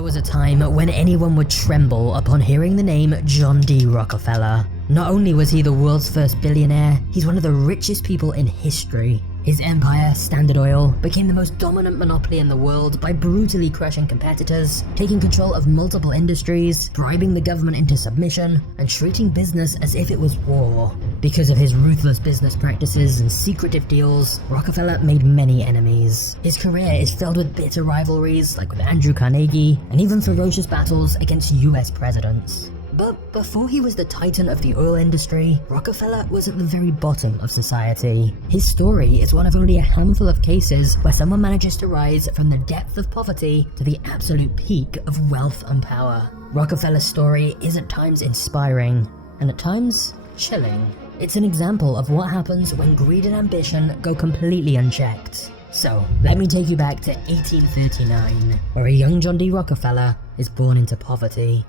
There was a time when anyone would tremble upon hearing the name John D. Rockefeller. Not only was he the world's first billionaire, he's one of the richest people in history. His empire, Standard Oil, became the most dominant monopoly in the world by brutally crushing competitors, taking control of multiple industries, bribing the government into submission, and treating business as if it was war. Because of his ruthless business practices and secretive deals, Rockefeller made many enemies. His career is filled with bitter rivalries like with Andrew Carnegie, and even ferocious battles against US presidents. But before he was the titan of the oil industry, Rockefeller was at the very bottom of society. His story is one of only a handful of cases where someone manages to rise from the depth of poverty to the absolute peak of wealth and power. Rockefeller's story is at times inspiring, and at times chilling. It's an example of what happens when greed and ambition go completely unchecked. So, let me take you back to 1839, where a young John D. Rockefeller is born into poverty.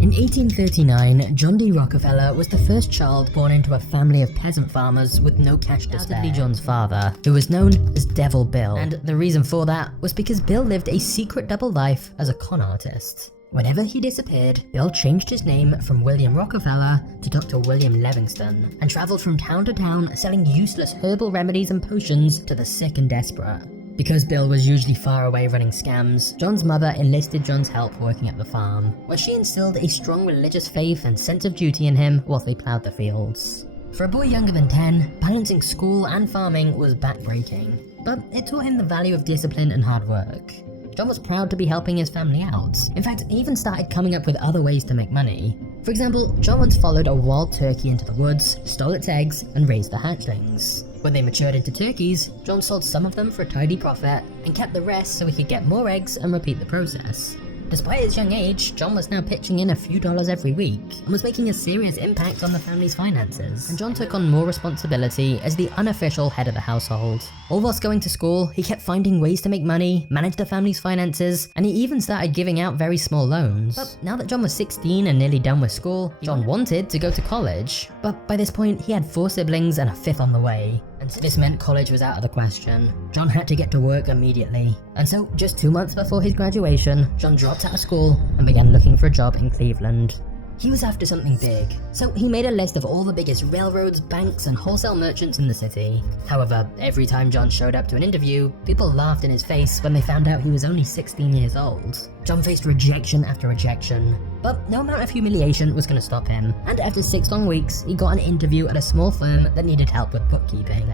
In 1839, John D. Rockefeller was the first child born into a family of peasant farmers with no cash to spare. John's father, who was known as Devil Bill, and the reason for that was because Bill lived a secret double life as a con artist. Whenever he disappeared, Bill changed his name from William Rockefeller to Dr. William Livingston, and traveled from town to town selling useless herbal remedies and potions to the sick and desperate. Because Bill was usually far away running scams, John's mother enlisted John's help working at the farm, where she instilled a strong religious faith and sense of duty in him whilst they ploughed the fields. For a boy younger than 10, balancing school and farming was backbreaking, but it taught him the value of discipline and hard work. John was proud to be helping his family out. In fact, he even started coming up with other ways to make money. For example, John once followed a wild turkey into the woods, stole its eggs, and raised the hatchlings. When they matured into turkeys, John sold some of them for a tidy profit and kept the rest so he could get more eggs and repeat the process. Despite his young age, John was now pitching in a few dollars every week and was making a serious impact on the family's finances. And John took on more responsibility as the unofficial head of the household. All whilst going to school, he kept finding ways to make money, manage the family's finances, and he even started giving out very small loans. But now that John was 16 and nearly done with school, John wanted to go to college. But by this point, he had 4 siblings and a 5th on the way. And this meant college was out of the question. John had to get to work immediately. And so, just 2 months before his graduation, John dropped out of school and began looking for a job in Cleveland. He was after something big, so he made a list of all the biggest railroads, banks, and wholesale merchants in the city. However, every time John showed up to an interview, people laughed in his face when they found out he was only 16 years old. John faced rejection after rejection, but no amount of humiliation was going to stop him, and after 6 long weeks, he got an interview at a small firm that needed help with bookkeeping.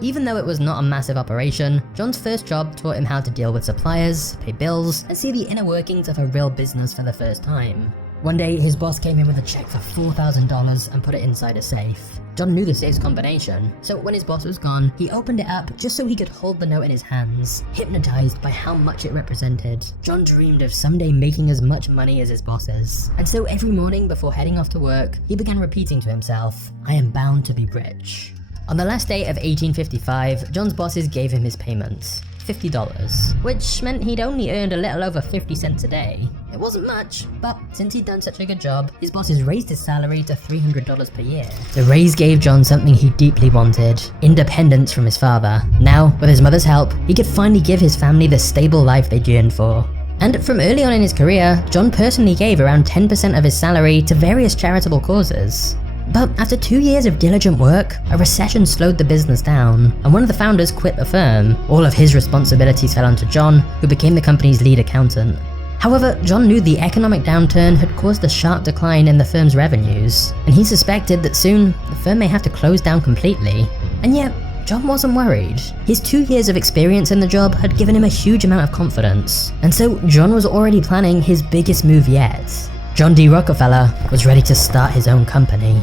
Even though it was not a massive operation, John's first job taught him how to deal with suppliers, pay bills, and see the inner workings of a real business for the first time. One day, his boss came in with a check for $4,000 and put it inside a safe. John knew the safe's combination, so when his boss was gone, he opened it up just so he could hold the note in his hands, hypnotized by how much it represented. John dreamed of someday making as much money as his bosses, and so every morning before heading off to work, he began repeating to himself, "I am bound to be rich." On the last day of 1855, John's bosses gave him his payment. $50, which meant he'd only earned a little over 50 cents a day. It wasn't much, but since he'd done such a good job, his bosses raised his salary to $300 per year. The raise gave John something he deeply wanted: independence from his father. Now, with his mother's help, he could finally give his family the stable life they yearned for. And from early on in his career, John personally gave around 10% of his salary to various charitable causes. But after 2 years of diligent work, a recession slowed the business down, and one of the founders quit the firm. All of his responsibilities fell onto John, who became the company's lead accountant. However, John knew the economic downturn had caused a sharp decline in the firm's revenues, and he suspected that soon, the firm may have to close down completely. And yet, John wasn't worried. His 2 years of experience in the job had given him a huge amount of confidence, and so John was already planning his biggest move yet. John D. Rockefeller was ready to start his own company.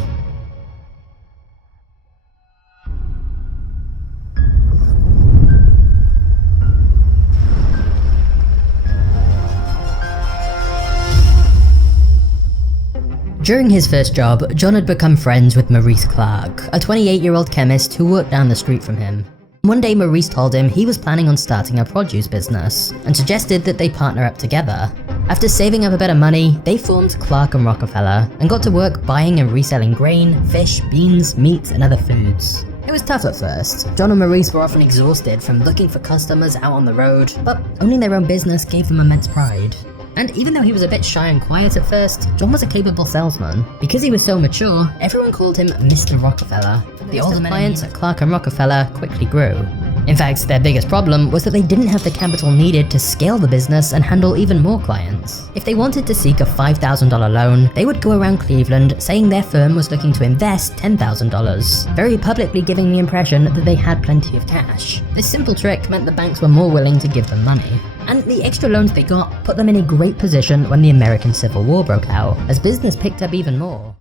During his first job, John had become friends with Maurice Clark, a 28-year-old chemist who worked down the street from him. One day Maurice told him he was planning on starting a produce business, and suggested that they partner up together. After saving up a bit of money, they formed Clark and Rockefeller and got to work buying and reselling grain, fish, beans, meat, and other foods. It was tough at first. John and Maurice were often exhausted from looking for customers out on the road, but owning their own business gave them immense pride. And even though he was a bit shy and quiet at first, John was a capable salesman. Because he was so mature, everyone called him Mr. Rockefeller. The older clients at Clark and Rockefeller quickly grew. In fact, their biggest problem was that they didn't have the capital needed to scale the business and handle even more clients. If they wanted to seek a $5,000 loan, they would go around Cleveland saying their firm was looking to invest $10,000, very publicly giving the impression that they had plenty of cash. This simple trick meant the banks were more willing to give them money. And the extra loans they got put them in a great position when the American Civil War broke out, as business picked up even more.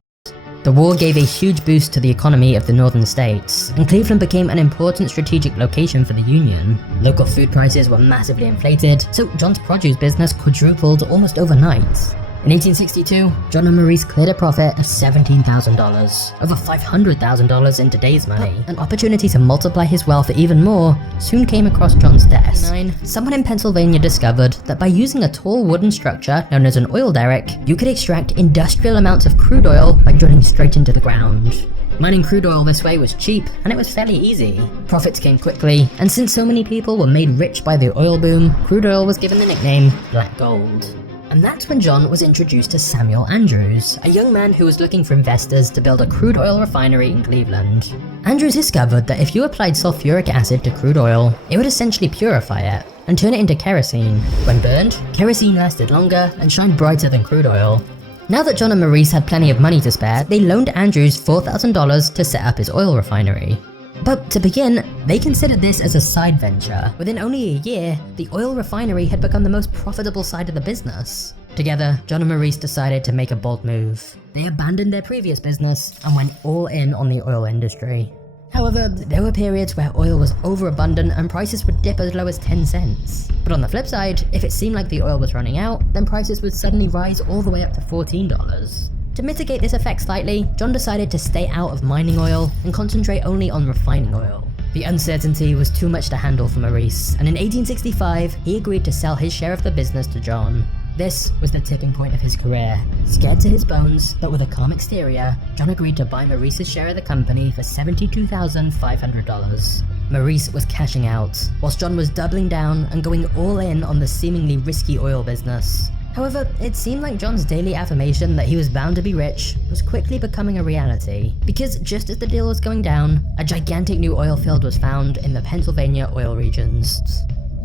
The war gave a huge boost to the economy of the northern states, and Cleveland became an important strategic location for the Union. Local food prices were massively inflated, so John's produce business quadrupled almost overnight. In 1862, John and Maurice cleared a profit of $17,000, over $500,000 in today's money. But an opportunity to multiply his wealth even more soon came across John's desk. Someone in Pennsylvania discovered that by using a tall wooden structure known as an oil derrick, you could extract industrial amounts of crude oil by drilling straight into the ground. Mining crude oil this way was cheap, and it was fairly easy. Profits came quickly, and since so many people were made rich by the oil boom, crude oil was given the nickname Black Gold. And that's when John was introduced to Samuel Andrews, a young man who was looking for investors to build a crude oil refinery in Cleveland. Andrews discovered that if you applied sulfuric acid to crude oil, it would essentially purify it and turn it into kerosene. When burned, kerosene lasted longer and shined brighter than crude oil. Now that John and Maurice had plenty of money to spare, they loaned Andrews $4,000 to set up his oil refinery. But to begin, they considered this as a side venture. Within only a year, the oil refinery had become the most profitable side of the business. Together, John and Maurice decided to make a bold move. They abandoned their previous business and went all in on the oil industry. However, there were periods where oil was overabundant and prices would dip as low as 10 cents. But on the flip side, if it seemed like the oil was running out, then prices would suddenly rise all the way up to $14. To mitigate this effect slightly, John decided to stay out of mining oil and concentrate only on refining oil. The uncertainty was too much to handle for Maurice, and in 1865, he agreed to sell his share of the business to John. This was the tipping point of his career. Scared to his bones, but with a calm exterior, John agreed to buy Maurice's share of the company for $72,500. Maurice was cashing out, whilst John was doubling down and going all in on the seemingly risky oil business. However, it seemed like John's daily affirmation that he was bound to be rich was quickly becoming a reality, because just as the deal was going down, a gigantic new oil field was found in the Pennsylvania oil regions.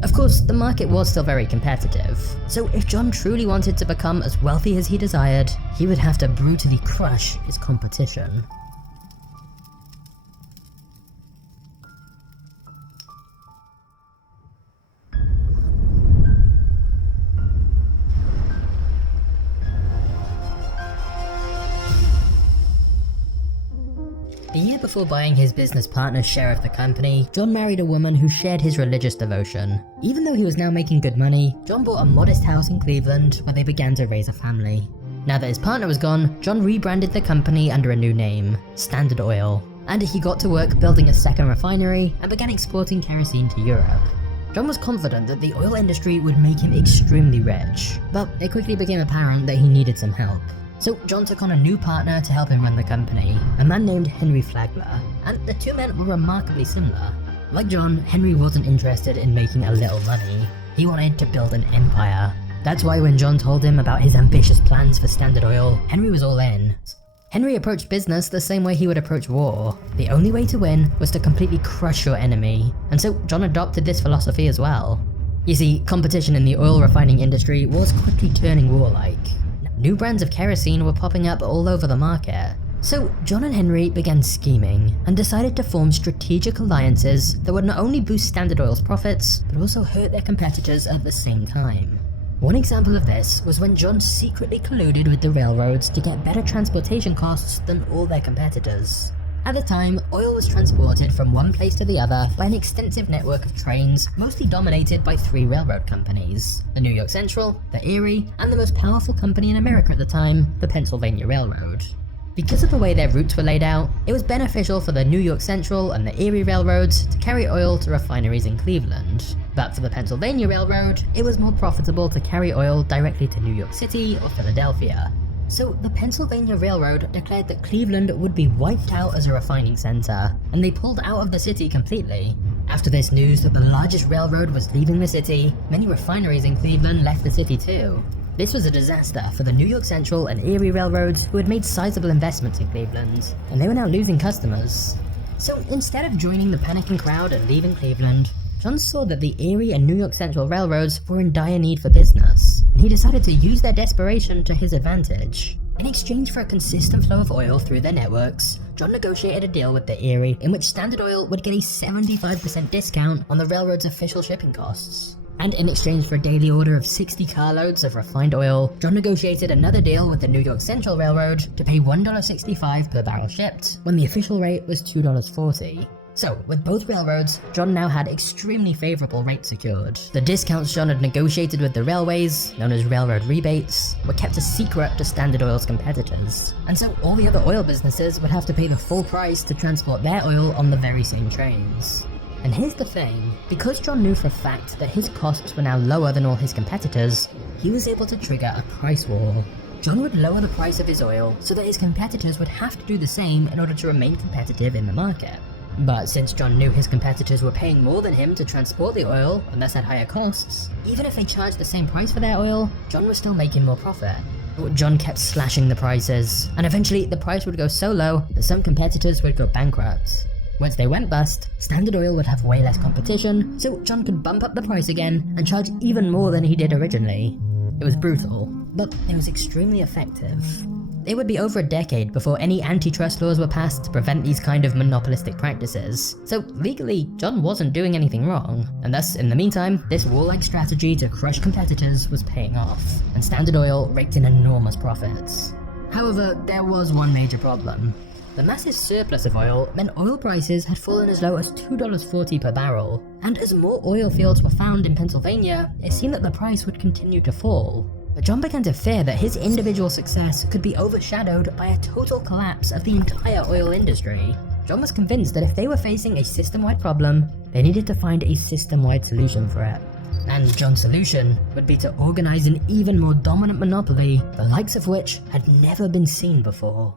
Of course, the market was still very competitive, so if John truly wanted to become as wealthy as he desired, he would have to brutally crush his competition. The year before buying his business partner's share of the company, John married a woman who shared his religious devotion. Even though he was now making good money, John bought a modest house in Cleveland where they began to raise a family. Now that his partner was gone, John rebranded the company under a new name, Standard Oil, and he got to work building a second refinery and began exporting kerosene to Europe. John was confident that the oil industry would make him extremely rich, but it quickly became apparent that he needed some help. So John took on a new partner to help him run the company, a man named Henry Flagler, and the two men were remarkably similar. Like John, Henry wasn't interested in making a little money. He wanted to build an empire. That's why when John told him about his ambitious plans for Standard Oil, Henry was all in. Henry approached business the same way he would approach war. The only way to win was to completely crush your enemy, and so John adopted this philosophy as well. You see, competition in the oil refining industry was quickly turning warlike. New brands of kerosene were popping up all over the market. So John and Henry began scheming and decided to form strategic alliances that would not only boost Standard Oil's profits, but also hurt their competitors at the same time. One example of this was when John secretly colluded with the railroads to get better transportation costs than all their competitors. At the time, oil was transported from one place to the other by an extensive network of trains, mostly dominated by three railroad companies: the New York Central, the Erie, and the most powerful company in America at the time, the Pennsylvania Railroad. Because of the way their routes were laid out, it was beneficial for the New York Central and the Erie Railroads to carry oil to refineries in Cleveland. But for the Pennsylvania Railroad, it was more profitable to carry oil directly to New York City or Philadelphia. So the Pennsylvania Railroad declared that Cleveland would be wiped out as a refining center, and they pulled out of the city completely. After this news that the largest railroad was leaving the city, many refineries in Cleveland left the city too. This was a disaster for the New York Central and Erie Railroads, who had made sizable investments in Cleveland, and they were now losing customers. So instead of joining the panicking crowd and leaving Cleveland, John saw that the Erie and New York Central Railroads were in dire need for business, and he decided to use their desperation to his advantage. In exchange for a consistent flow of oil through their networks, John negotiated a deal with the Erie in which Standard Oil would get a 75% discount on the railroad's official shipping costs. And in exchange for a daily order of 60 carloads of refined oil, John negotiated another deal with the New York Central Railroad to pay $1.65 per barrel shipped, when the official rate was $2.40. So, with both railroads, John now had extremely favorable rates secured. The discounts John had negotiated with the railways, known as railroad rebates, were kept a secret to Standard Oil's competitors. And so all the other oil businesses would have to pay the full price to transport their oil on the very same trains. And here's the thing, because John knew for a fact that his costs were now lower than all his competitors, he was able to trigger a price war. John would lower the price of his oil so that his competitors would have to do the same in order to remain competitive in the market. But since John knew his competitors were paying more than him to transport the oil and thus had higher costs, even if they charged the same price for their oil, John was still making more profit. John kept slashing the prices, and eventually the price would go so low that some competitors would go bankrupt. Once they went bust, Standard Oil would have way less competition, so John could bump up the price again and charge even more than he did originally. It was brutal, but it was extremely effective. It would be over a decade before any antitrust laws were passed to prevent these kind of monopolistic practices, so legally, John wasn't doing anything wrong, and thus, in the meantime, this warlike strategy to crush competitors was paying off, and Standard Oil raked in enormous profits. However, there was one major problem. The massive surplus of oil meant oil prices had fallen as low as $2.40 per barrel, and as more oil fields were found in Pennsylvania, it seemed that the price would continue to fall. But John began to fear that his individual success could be overshadowed by a total collapse of the entire oil industry. John was convinced that if they were facing a system-wide problem, they needed to find a system-wide solution for it. And John's solution would be to organize an even more dominant monopoly, the likes of which had never been seen before.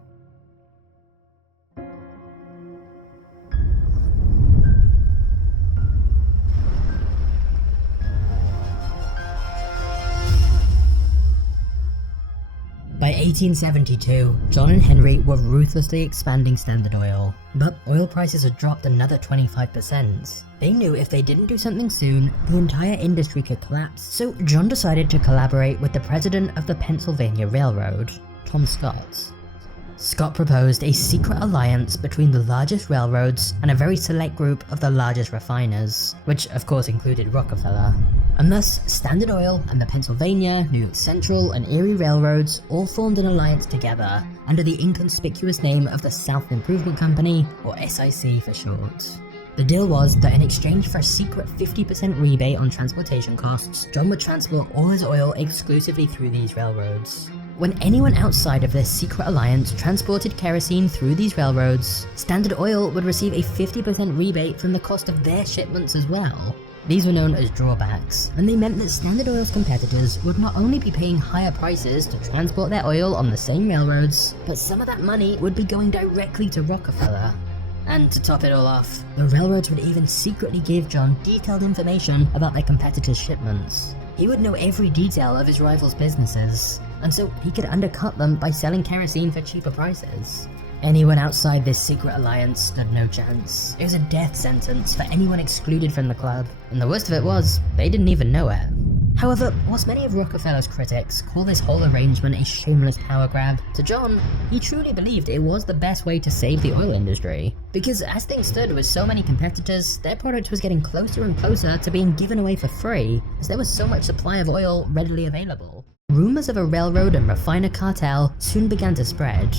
By 1872, John and Henry were ruthlessly expanding Standard Oil, but oil prices had dropped another 25%. They knew if they didn't do something soon, the entire industry could collapse, so John decided to collaborate with the president of the Pennsylvania Railroad, Tom Scott. Scott proposed a secret alliance between the largest railroads and a very select group of the largest refiners, which of course included Rockefeller. And thus, Standard Oil and the Pennsylvania, New York Central, and Erie Railroads all formed an alliance together under the inconspicuous name of the South Improvement Company, or SIC for short. The deal was that in exchange for a secret 50% rebate on transportation costs, John would transport all his oil exclusively through these railroads. When anyone outside of this secret alliance transported kerosene through these railroads, Standard Oil would receive a 50% rebate from the cost of their shipments as well. These were known as drawbacks, and they meant that Standard Oil's competitors would not only be paying higher prices to transport their oil on the same railroads, but some of that money would be going directly to Rockefeller. And to top it all off, the railroads would even secretly give John detailed information about their competitors' shipments. He would know every detail of his rivals' businesses, and so he could undercut them by selling kerosene for cheaper prices. Anyone outside this secret alliance stood no chance. It was a death sentence for anyone excluded from the club, and the worst of it was, they didn't even know it. However, whilst many of Rockefeller's critics call this whole arrangement a shameless power grab, to John, he truly believed it was the best way to save the oil industry. Because as things stood with so many competitors, their product was getting closer and closer to being given away for free, as there was so much supply of oil readily available. Rumors of a railroad and refiner cartel soon began to spread.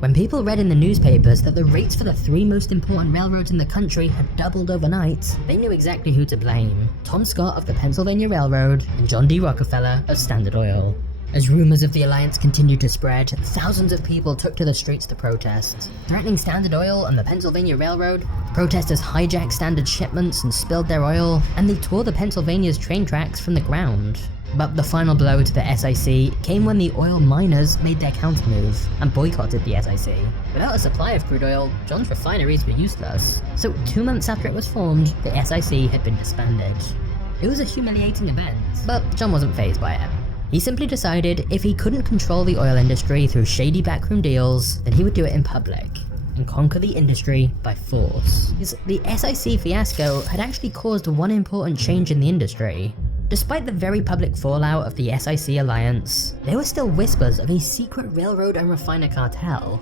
When people read in the newspapers that the rates for the three most important railroads in the country had doubled overnight, they knew exactly who to blame: Tom Scott of the Pennsylvania Railroad and John D. Rockefeller of Standard Oil. As rumors of the alliance continued to spread, thousands of people took to the streets to protest. Threatening Standard Oil and the Pennsylvania Railroad, protesters hijacked Standard shipments and spilled their oil, and they tore the Pennsylvania's train tracks from the ground. But the final blow to the SIC came when the oil miners made their countermove and boycotted the SIC. Without a supply of crude oil, John's refineries were useless. So 2 months after it was formed, the SIC had been disbanded. It was a humiliating event, but John wasn't fazed by it. He simply decided if he couldn't control the oil industry through shady backroom deals, then he would do it in public and conquer the industry by force. The SIC fiasco had actually caused one important change in the industry. Despite the very public fallout of the SIC alliance, there were still whispers of a secret railroad and refiner cartel.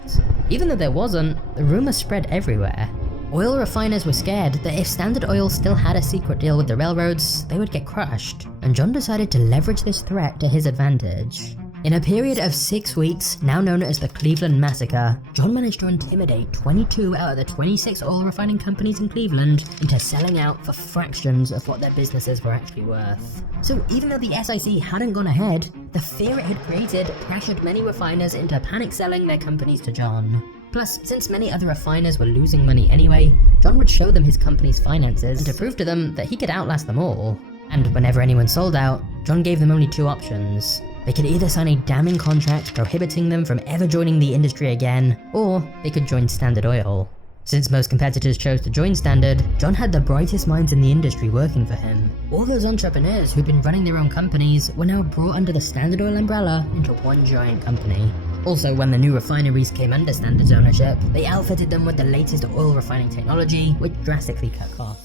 Even though there wasn't, the rumors spread everywhere. Oil refiners were scared that if Standard Oil still had a secret deal with the railroads, they would get crushed, and John decided to leverage this threat to his advantage. In a period of 6 weeks, now known as the Cleveland Massacre, John managed to intimidate 22 out of the 26 oil refining companies in Cleveland into selling out for fractions of what their businesses were actually worth. So even though the SIC hadn't gone ahead, the fear it had created pressured many refiners into panic selling their companies to John. Plus, since many other refiners were losing money anyway, John would show them his company's finances and to prove to them that he could outlast them all. And whenever anyone sold out, John gave them only 2 options. They could either sign a damning contract prohibiting them from ever joining the industry again, or they could join Standard Oil. Since most competitors chose to join Standard, John had the brightest minds in the industry working for him. All those entrepreneurs who'd been running their own companies were now brought under the Standard Oil umbrella into one giant company. Also, when the new refineries came under Standard's ownership, they outfitted them with the latest oil refining technology, which drastically cut costs.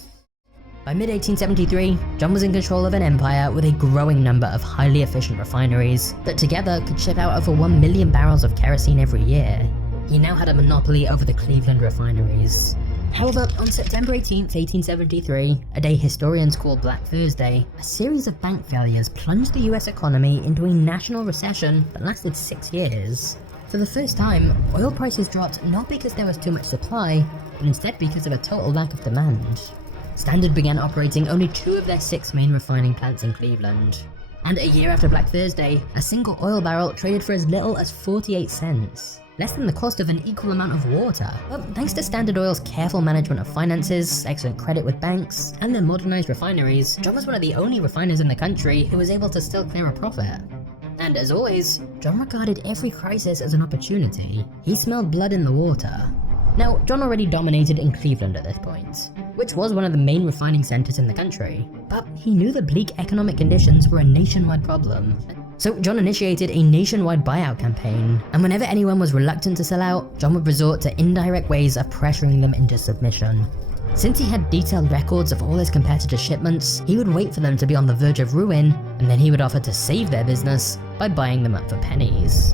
By mid-1873, John was in control of an empire with a growing number of highly efficient refineries that together could ship out over 1 million barrels of kerosene every year. He now had a monopoly over the Cleveland refineries. However, on September 18, 1873, a day historians call Black Thursday, a series of bank failures plunged the US economy into a national recession that lasted 6 years. For the first time, oil prices dropped not because there was too much supply, but instead because of a total lack of demand. Standard began operating only 2 of their 6 main refining plants in Cleveland. And a year after Black Thursday, a single oil barrel traded for as little as 48 cents. Less than the cost of an equal amount of water. But thanks to Standard Oil's careful management of finances, excellent credit with banks, and their modernized refineries, John was one of the only refiners in the country who was able to still clear a profit. And as always, John regarded every crisis as an opportunity. He smelled blood in the water. Now, John already dominated in Cleveland at this point, which was one of the main refining centers in the country, but he knew the bleak economic conditions were a nationwide problem. So John initiated a nationwide buyout campaign, and whenever anyone was reluctant to sell out, John would resort to indirect ways of pressuring them into submission. Since he had detailed records of all his competitors' shipments, he would wait for them to be on the verge of ruin, and then he would offer to save their business by buying them up for pennies.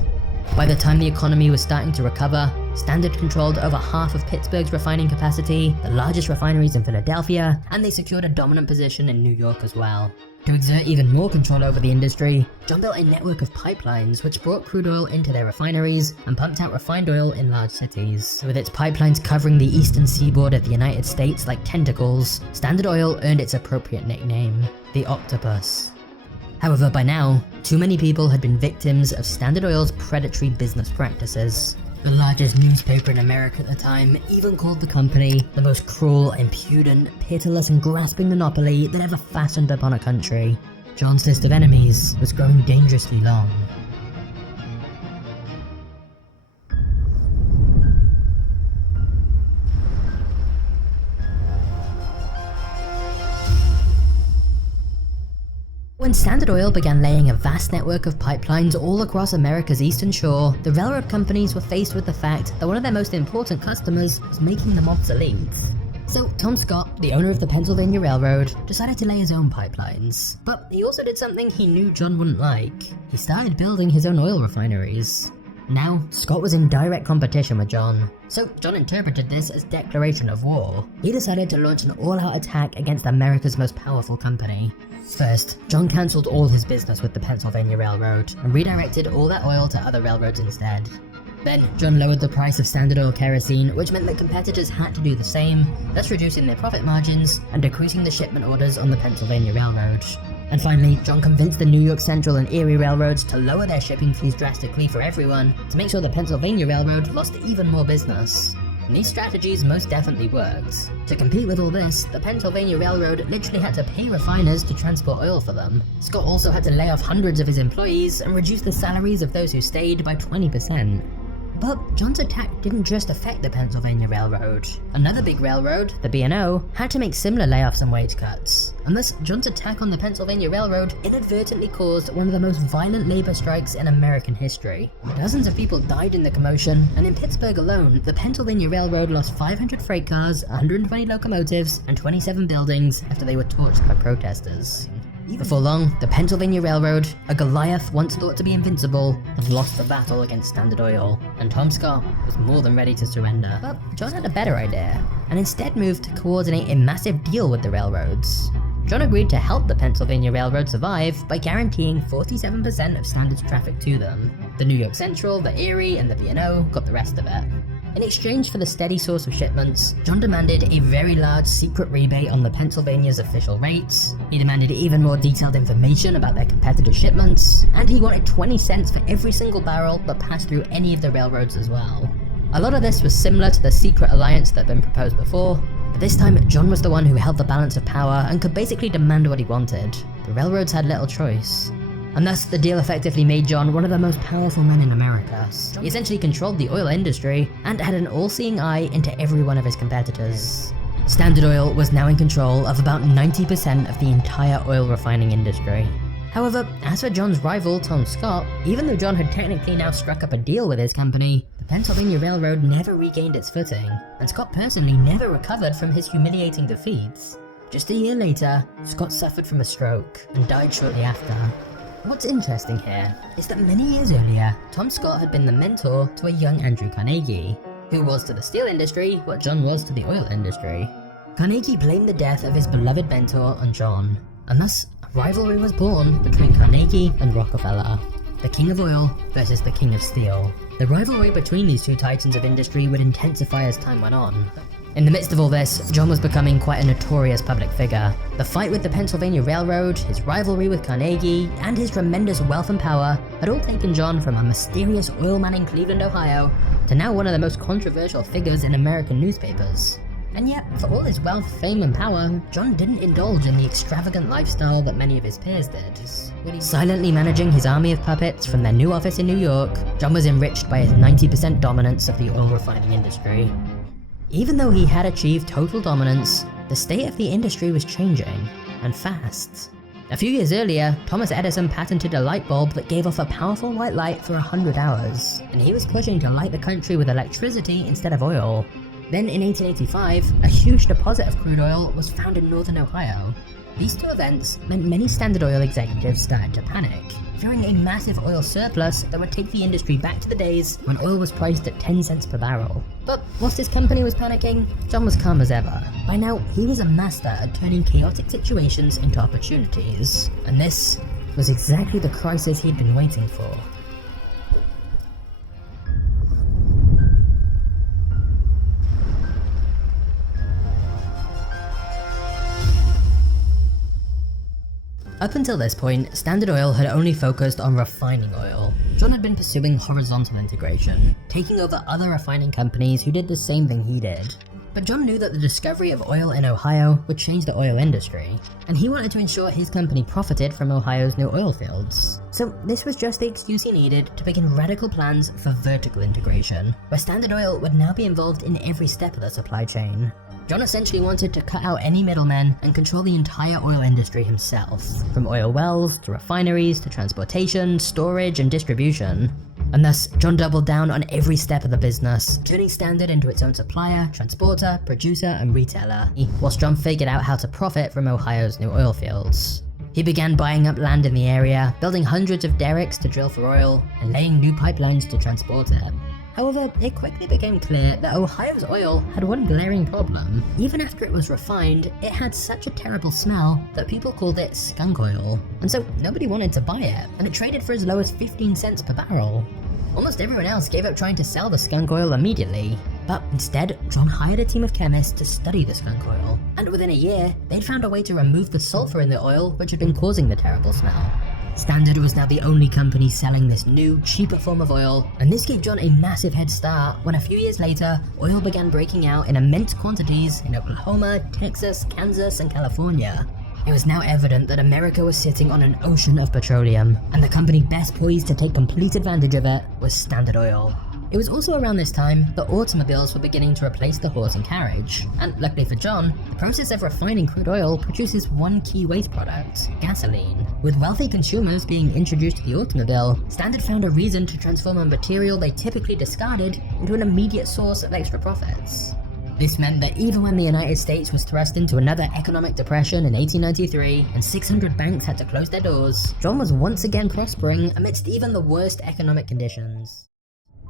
By the time the economy was starting to recover, Standard controlled over half of Pittsburgh's refining capacity, the largest refineries in Philadelphia, and they secured a dominant position in New York as well. To exert even more control over the industry, John built a network of pipelines which brought crude oil into their refineries and pumped out refined oil in large cities. With its pipelines covering the eastern seaboard of the United States like tentacles, Standard Oil earned its appropriate nickname, the Octopus. However, by now, too many people had been victims of Standard Oil's predatory business practices. The largest newspaper in America at the time even called the company the most cruel, impudent, pitiless and grasping monopoly that ever fastened upon a country. John's list of enemies was growing dangerously long. When Standard Oil began laying a vast network of pipelines all across America's eastern shore, the railroad companies were faced with the fact that one of their most important customers was making them obsolete. So Tom Scott, the owner of the Pennsylvania Railroad, decided to lay his own pipelines. But he also did something he knew John wouldn't like. He started building his own oil refineries. Now, Scott was in direct competition with John, so John interpreted this as declaration of war. He decided to launch an all-out attack against America's most powerful company. First, John cancelled all his business with the Pennsylvania Railroad and redirected all that oil to other railroads instead. Then, John lowered the price of Standard Oil kerosene, which meant that competitors had to do the same, thus reducing their profit margins and decreasing the shipment orders on the Pennsylvania Railroad. And finally, John convinced the New York Central and Erie railroads to lower their shipping fees drastically for everyone to make sure the Pennsylvania Railroad lost even more business. And these strategies most definitely worked. To compete with all this, the Pennsylvania Railroad literally had to pay refiners to transport oil for them. Scott also had to lay off hundreds of his employees and reduce the salaries of those who stayed by 20%. But John's attack didn't just affect the Pennsylvania Railroad. Another big railroad, the B&O, had to make similar layoffs and wage cuts. And thus, John's attack on the Pennsylvania Railroad inadvertently caused one of the most violent labor strikes in American history. Dozens of people died in the commotion, and in Pittsburgh alone, the Pennsylvania Railroad lost 500 freight cars, 120 locomotives, and 27 buildings after they were torched by protesters. Before long, the Pennsylvania Railroad, a Goliath once thought to be invincible, had lost the battle against Standard Oil, and Tom Scott was more than ready to surrender. But John had a better idea, and instead moved to coordinate a massive deal with the railroads. John agreed to help the Pennsylvania Railroad survive by guaranteeing 47% of Standard's traffic to them. The New York Central, the Erie, and the B&O got the rest of it. In exchange for the steady source of shipments, John demanded a very large secret rebate on the Pennsylvania's official rates, he demanded even more detailed information about their competitors' shipments, and he wanted 20 cents for every single barrel that passed through any of the railroads as well. A lot of this was similar to the secret alliance that had been proposed before, but this time John was the one who held the balance of power and could basically demand what he wanted. The railroads had little choice. And thus, the deal effectively made John one of the most powerful men in America. He essentially controlled the oil industry and had an all-seeing eye into every one of his competitors. Standard Oil was now in control of about 90% of the entire oil refining industry. However, as for John's rival, Tom Scott, even though John had technically now struck up a deal with his company, the Pennsylvania Railroad never regained its footing, and Scott personally never recovered from his humiliating defeats. Just a year later, Scott suffered from a stroke and died shortly after. What's interesting here is that many years earlier, Tom Scott had been the mentor to a young Andrew Carnegie, who was to the steel industry what John was to the oil industry. Carnegie blamed the death of his beloved mentor on John, and thus a rivalry was born between Carnegie and Rockefeller, the king of oil versus the king of steel. The rivalry between these two titans of industry would intensify as time went on. In the midst of all this, John was becoming quite a notorious public figure. The fight with the Pennsylvania Railroad, his rivalry with Carnegie, and his tremendous wealth and power had all taken John from a mysterious oil man in Cleveland, Ohio, to now one of the most controversial figures in American newspapers. And yet, for all his wealth, fame, and power, John didn't indulge in the extravagant lifestyle that many of his peers did. Silently managing his army of puppets from their new office in New York, John was enriched by his 90% dominance of the oil refining industry. Even though he had achieved total dominance, the state of the industry was changing, and fast. A few years earlier, Thomas Edison patented a light bulb that gave off a powerful white light for 100 hours, and he was pushing to light the country with electricity instead of oil. Then in 1885, a huge deposit of crude oil was found in northern Ohio. These two events meant many Standard Oil executives started to panic, fearing a massive oil surplus that would take the industry back to the days when oil was priced at 10 cents per barrel. But whilst his company was panicking, John was calm as ever. By now, he was a master at turning chaotic situations into opportunities, and this was exactly the crisis he'd been waiting for. Up until this point, Standard Oil had only focused on refining oil. John had been pursuing horizontal integration, taking over other refining companies who did the same thing he did. But John knew that the discovery of oil in Ohio would change the oil industry, and he wanted to ensure his company profited from Ohio's new oil fields. So this was just the excuse he needed to begin radical plans for vertical integration, where Standard Oil would now be involved in every step of the supply chain. John essentially wanted to cut out any middlemen and control the entire oil industry himself, from oil wells to refineries to transportation, storage, and distribution. And thus, John doubled down on every step of the business, turning Standard into its own supplier, transporter, producer, and retailer, whilst John figured out how to profit from Ohio's new oil fields. He began buying up land in the area, building hundreds of derricks to drill for oil, and laying new pipelines to transport it. However, it quickly became clear that Ohio's oil had one glaring problem. Even after it was refined, it had such a terrible smell that people called it skunk oil, and so nobody wanted to buy it, and it traded for as low as 15 cents per barrel. Almost everyone else gave up trying to sell the skunk oil immediately, But instead, John hired a team of chemists to study the skunk oil, and within a year, they'd found a way to remove the sulfur in the oil which had been causing the terrible smell. Standard was now the only company selling this new, cheaper form of oil, and this gave John a massive head start when a few years later, oil began breaking out in immense quantities in Oklahoma, Texas, Kansas, and California. It was now evident that America was sitting on an ocean of petroleum, and the company best poised to take complete advantage of it was Standard Oil. It was also around this time that automobiles were beginning to replace the horse and carriage, and luckily for John, the process of refining crude oil produces one key waste product, gasoline. With wealthy consumers being introduced to the automobile, Standard found a reason to transform a material they typically discarded into an immediate source of extra profits. This meant that even when the United States was thrust into another economic depression in 1893 and 600 banks had to close their doors, John was once again prospering amidst even the worst economic conditions.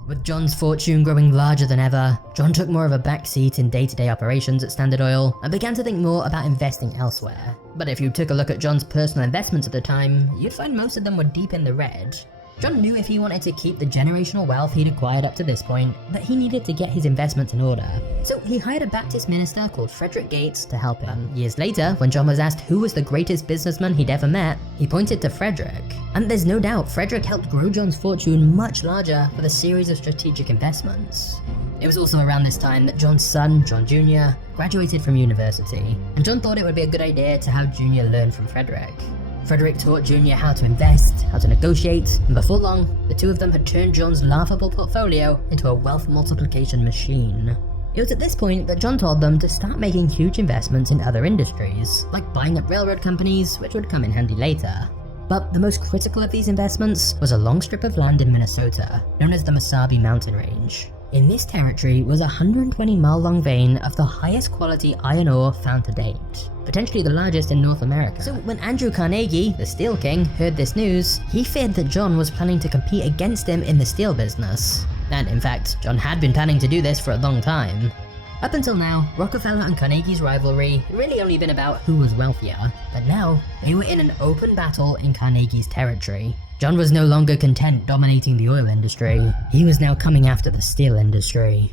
With John's fortune growing larger than ever, John took more of a backseat in day-to-day operations at Standard Oil and began to think more about investing elsewhere. But if you took a look at John's personal investments at the time, you'd find most of them were deep in the red. John knew if he wanted to keep the generational wealth he'd acquired up to this point, that he needed to get his investments in order. So he hired a Baptist minister called Frederick Gates to help him. Years later, when John was asked who was the greatest businessman he'd ever met, he pointed to Frederick. And there's no doubt Frederick helped grow John's fortune much larger with a series of strategic investments. It was also around this time that John's son, John Jr., graduated from university, and John thought it would be a good idea to have Jr. learn from Frederick. Frederick taught Jr. how to invest, how to negotiate, and before long, the two of them had turned John's laughable portfolio into a wealth multiplication machine. It was at this point that John told them to start making huge investments in other industries, like buying up railroad companies, which would come in handy later. But the most critical of these investments was a long strip of land in Minnesota, known as the Mesabi Mountain Range. In this territory was a 120-mile-long vein of the highest quality iron ore found to date, potentially the largest in North America. So when Andrew Carnegie, the Steel King, heard this news, he feared that John was planning to compete against him in the steel business. And in fact, John had been planning to do this for a long time. Up until now, Rockefeller and Carnegie's rivalry had really only been about who was wealthier, but now they were in an open battle in Carnegie's territory. John was no longer content dominating the oil industry, he was now coming after the steel industry.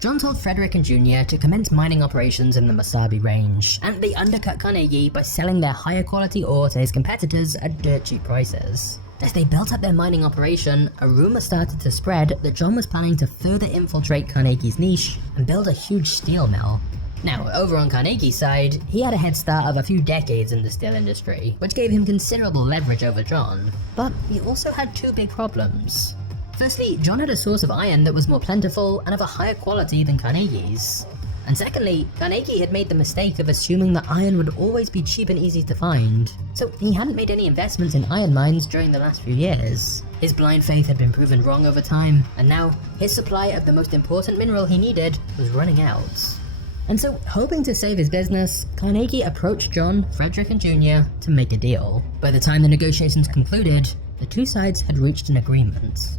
John told Frederick and Jr. to commence mining operations in the Mesabi Range, and they undercut Carnegie by selling their higher quality ore to his competitors at dirt cheap prices. As they built up their mining operation, a rumor started to spread that John was planning to further infiltrate Carnegie's niche and build a huge steel mill. Now, over on Carnegie's side, he had a head start of a few decades in the steel industry, which gave him considerable leverage over John. But he also had two big problems. Firstly, John had a source of iron that was more plentiful and of a higher quality than Carnegie's. And secondly, Carnegie had made the mistake of assuming that iron would always be cheap and easy to find, so he hadn't made any investments in iron mines during the last few years. His blind faith had been proven wrong over time, and now his supply of the most important mineral he needed was running out. And so, hoping to save his business, Carnegie approached John, Frederick, and Jr. to make a deal. By the time the negotiations concluded, the two sides had reached an agreement.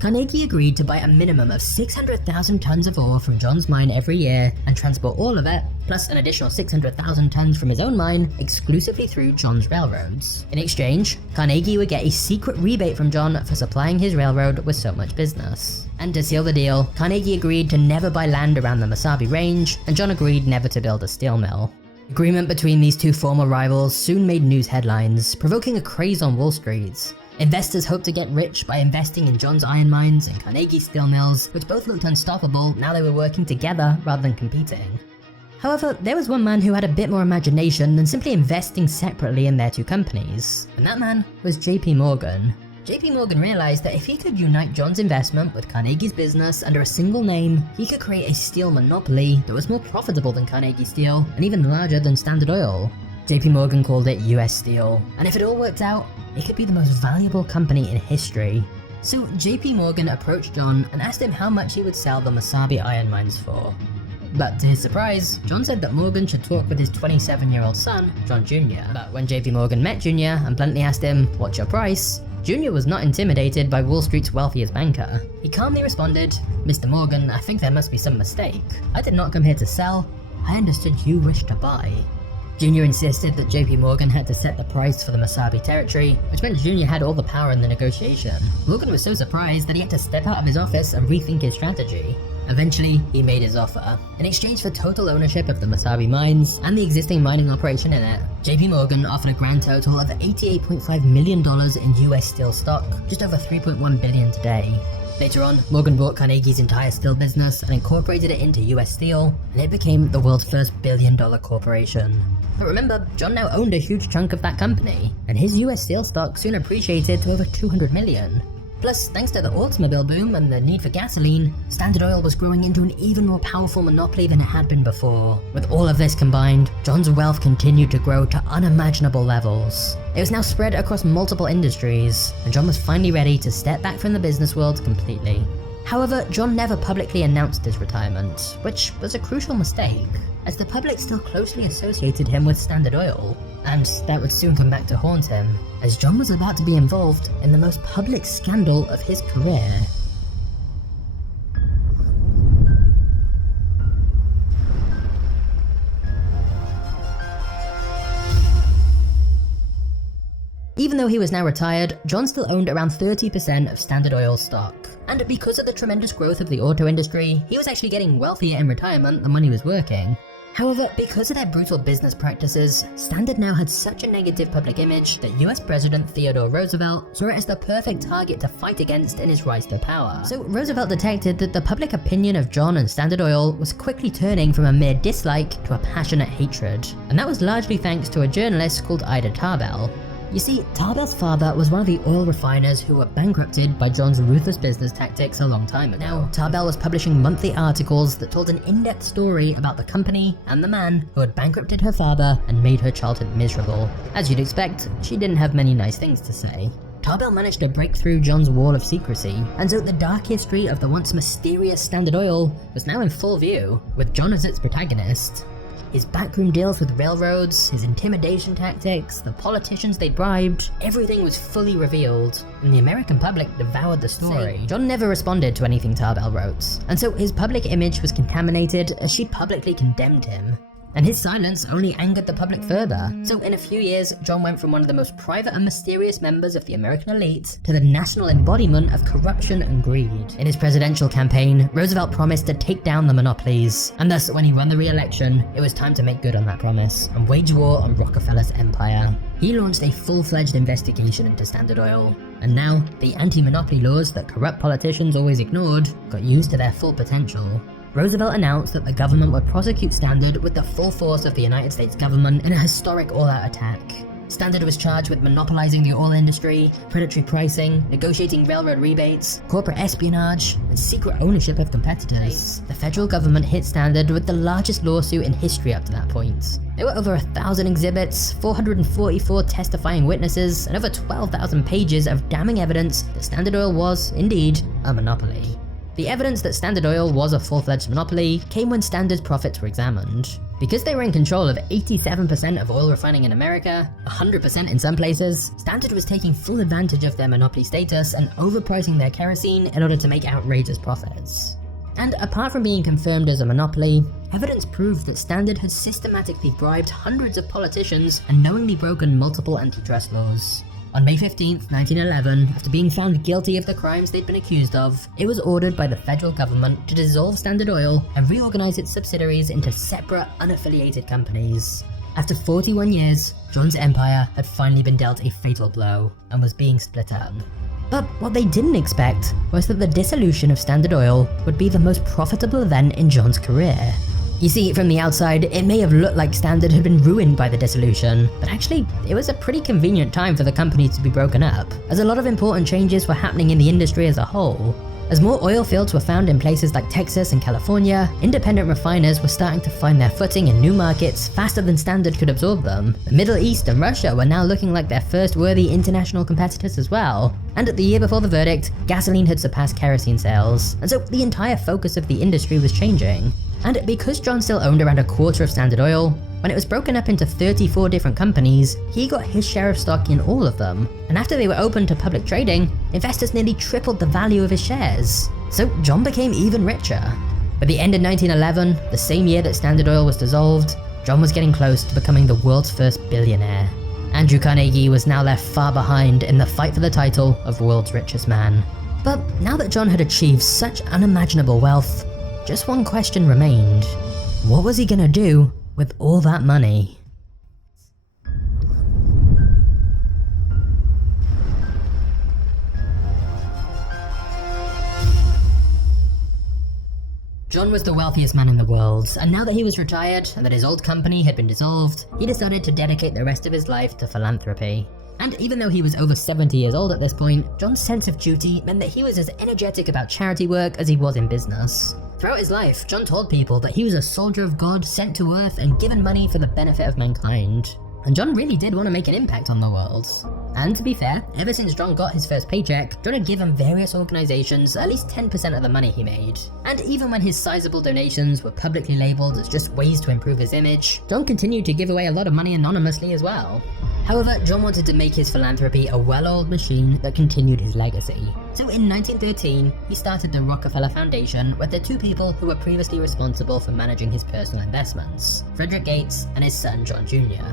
Carnegie agreed to buy a minimum of 600,000 tons of ore from John's mine every year and transport all of it, plus an additional 600,000 tons from his own mine, exclusively through John's railroads. In exchange, Carnegie would get a secret rebate from John for supplying his railroad with so much business. And to seal the deal, Carnegie agreed to never buy land around the Mesabi Range, and John agreed never to build a steel mill. Agreement between these two former rivals soon made news headlines, provoking a craze on Wall Street. Investors hoped to get rich by investing in John's iron mines and Carnegie's steel mills, which both looked unstoppable now they were working together rather than competing. However, there was one man who had a bit more imagination than simply investing separately in their two companies, and that man was JP Morgan. JP Morgan realized that if he could unite John's investment with Carnegie's business under a single name, he could create a steel monopoly that was more profitable than Carnegie Steel and even larger than Standard Oil. JP Morgan called it US Steel, and if it all worked out, it could be the most valuable company in history. So JP Morgan approached John and asked him how much he would sell the Mesabi iron mines for. But to his surprise, John said that Morgan should talk with his 27-year-old son, John Jr. But when JP Morgan met Jr. and bluntly asked him, "What's your price?" Jr. was not intimidated by Wall Street's wealthiest banker. He calmly responded, "Mr. Morgan, I think there must be some mistake. I did not come here to sell. I understood you wished to buy." Jr. insisted that JP Morgan had to set the price for the Mojave Territory, which meant Jr. had all the power in the negotiation. Morgan was so surprised that he had to step out of his office and rethink his strategy. Eventually, he made his offer. In exchange for total ownership of the Mojave mines and the existing mining operation in it, JP Morgan offered a grand total of $88.5 million in US steel stock, just over $3.1 billion today. Later on, Morgan bought Carnegie's entire steel business and incorporated it into US Steel, and it became the world's first billion-dollar corporation. But remember, John now owned a huge chunk of that company, and his US Steel stock soon appreciated to over $200 million. Plus, thanks to the automobile boom and the need for gasoline, Standard Oil was growing into an even more powerful monopoly than it had been before. With all of this combined, John's wealth continued to grow to unimaginable levels. It was now spread across multiple industries, and John was finally ready to step back from the business world completely. However, John never publicly announced his retirement, which was a crucial mistake, as the public still closely associated him with Standard Oil, and that would soon come back to haunt him, as John was about to be involved in the most public scandal of his career. Even though he was now retired, John still owned around 30% of Standard Oil stock. And because of the tremendous growth of the auto industry, he was actually getting wealthier in retirement than when he was working. However, because of their brutal business practices, Standard now had such a negative public image that US President Theodore Roosevelt saw it as the perfect target to fight against in his rise to power. So Roosevelt detected that the public opinion of John and Standard Oil was quickly turning from a mere dislike to a passionate hatred. And that was largely thanks to a journalist called Ida Tarbell. You see, Tarbell's father was one of the oil refiners who were bankrupted by John's ruthless business tactics a long time ago. Now, Tarbell was publishing monthly articles that told an in-depth story about the company and the man who had bankrupted her father and made her childhood miserable. As you'd expect, she didn't have many nice things to say. Tarbell managed to break through John's wall of secrecy, and so the dark history of the once mysterious Standard Oil was now in full view, with John as its protagonist. His backroom deals with railroads, his intimidation tactics, the politicians they bribed, everything was fully revealed, and the American public devoured the story. John never responded to anything Tarbell wrote, and so his public image was contaminated as she publicly condemned him. And his silence only angered the public further. So in a few years, John went from one of the most private and mysterious members of the American elite to the national embodiment of corruption and greed. In his presidential campaign, Roosevelt promised to take down the monopolies, and thus when he won the re-election, it was time to make good on that promise and wage war on Rockefeller's empire. He launched a full-fledged investigation into Standard Oil, and now the anti-monopoly laws that corrupt politicians always ignored got used to their full potential. Roosevelt announced that the government would prosecute Standard with the full force of the United States government in a historic all-out attack. Standard was charged with monopolizing the oil industry, predatory pricing, negotiating railroad rebates, corporate espionage, and secret ownership of competitors. The federal government hit Standard with the largest lawsuit in history up to that point. There were over 1,000 exhibits, 444 testifying witnesses, and over 12,000 pages of damning evidence that Standard Oil was, indeed, a monopoly. The evidence that Standard Oil was a full-fledged monopoly came when Standard's profits were examined. Because they were in control of 87% of oil refining in America, 100% in some places, Standard was taking full advantage of their monopoly status and overpricing their kerosene in order to make outrageous profits. And apart from being confirmed as a monopoly, evidence proved that Standard had systematically bribed hundreds of politicians and knowingly broken multiple antitrust laws. On May 15, 1911, after being found guilty of the crimes they'd been accused of, it was ordered by the federal government to dissolve Standard Oil and reorganize its subsidiaries into separate, unaffiliated companies. After 41 years, John's empire had finally been dealt a fatal blow and was being split up. But what they didn't expect was that the dissolution of Standard Oil would be the most profitable event in John's career. You see, from the outside, it may have looked like Standard had been ruined by the dissolution, but actually, it was a pretty convenient time for the company to be broken up, as a lot of important changes were happening in the industry as a whole. As more oil fields were found in places like Texas and California, independent refiners were starting to find their footing in new markets faster than Standard could absorb them. The Middle East and Russia were now looking like their first worthy international competitors as well. And the year before the verdict, gasoline had surpassed kerosene sales, and so the entire focus of the industry was changing. And because John still owned around a quarter of Standard Oil, when it was broken up into 34 different companies, he got his share of stock in all of them. And after they were open to public trading, investors nearly tripled the value of his shares. So John became even richer. By the end of 1911, the same year that Standard Oil was dissolved, John was getting close to becoming the world's first billionaire. Andrew Carnegie was now left far behind in the fight for the title of world's richest man. But now that John had achieved such unimaginable wealth, just one question remained. What was he gonna do with all that money? John was the wealthiest man in the world, and now that he was retired and that his old company had been dissolved, he decided to dedicate the rest of his life to philanthropy. And even though he was over 70 years old at this point, John's sense of duty meant that he was as energetic about charity work as he was in business. Throughout his life, John told people that he was a soldier of God sent to earth and given money for the benefit of mankind. And John really did want to make an impact on the world. And to be fair, ever since John got his first paycheck, John had given various organizations at least 10% of the money he made. And even when his sizable donations were publicly labeled as just ways to improve his image, John continued to give away a lot of money anonymously as well. However, John wanted to make his philanthropy a well-oiled machine that continued his legacy. So in 1913, he started the Rockefeller Foundation with the two people who were previously responsible for managing his personal investments, Frederick Gates and his son John Jr.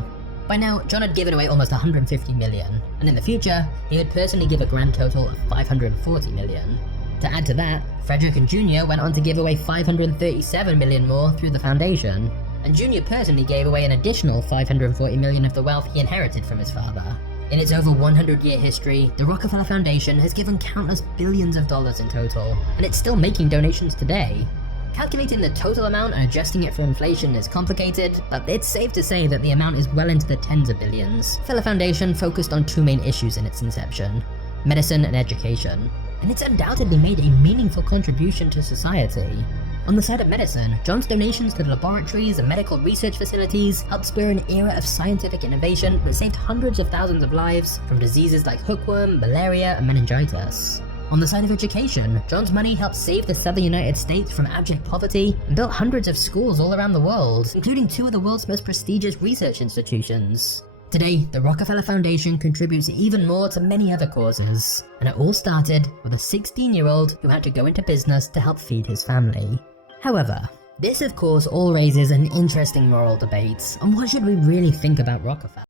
By now, John had given away almost $150 million, and in the future, he would personally give a grand total of $540 million. To add to that, Frederick and Jr. went on to give away $537 million more through the foundation, and Jr. personally gave away an additional $540 million of the wealth he inherited from his father. In its over 100-year history, the Rockefeller Foundation has given countless billions of dollars in total, and it's still making donations today. Calculating the total amount and adjusting it for inflation is complicated, but it's safe to say that the amount is well into the tens of billions. Rockefeller Foundation focused on two main issues in its inception: medicine and education, and it's undoubtedly made a meaningful contribution to society. On the side of medicine, John's donations to laboratories and medical research facilities helped spur an era of scientific innovation that saved hundreds of thousands of lives from diseases like hookworm, malaria, and meningitis. On the side of education, John's money helped save the southern United States from abject poverty and built hundreds of schools all around the world, including two of the world's most prestigious research institutions. Today, the Rockefeller Foundation contributes even more to many other causes, and it all started with a 16-year-old who had to go into business to help feed his family. However, this of course all raises an interesting moral debate on what should we really think about Rockefeller.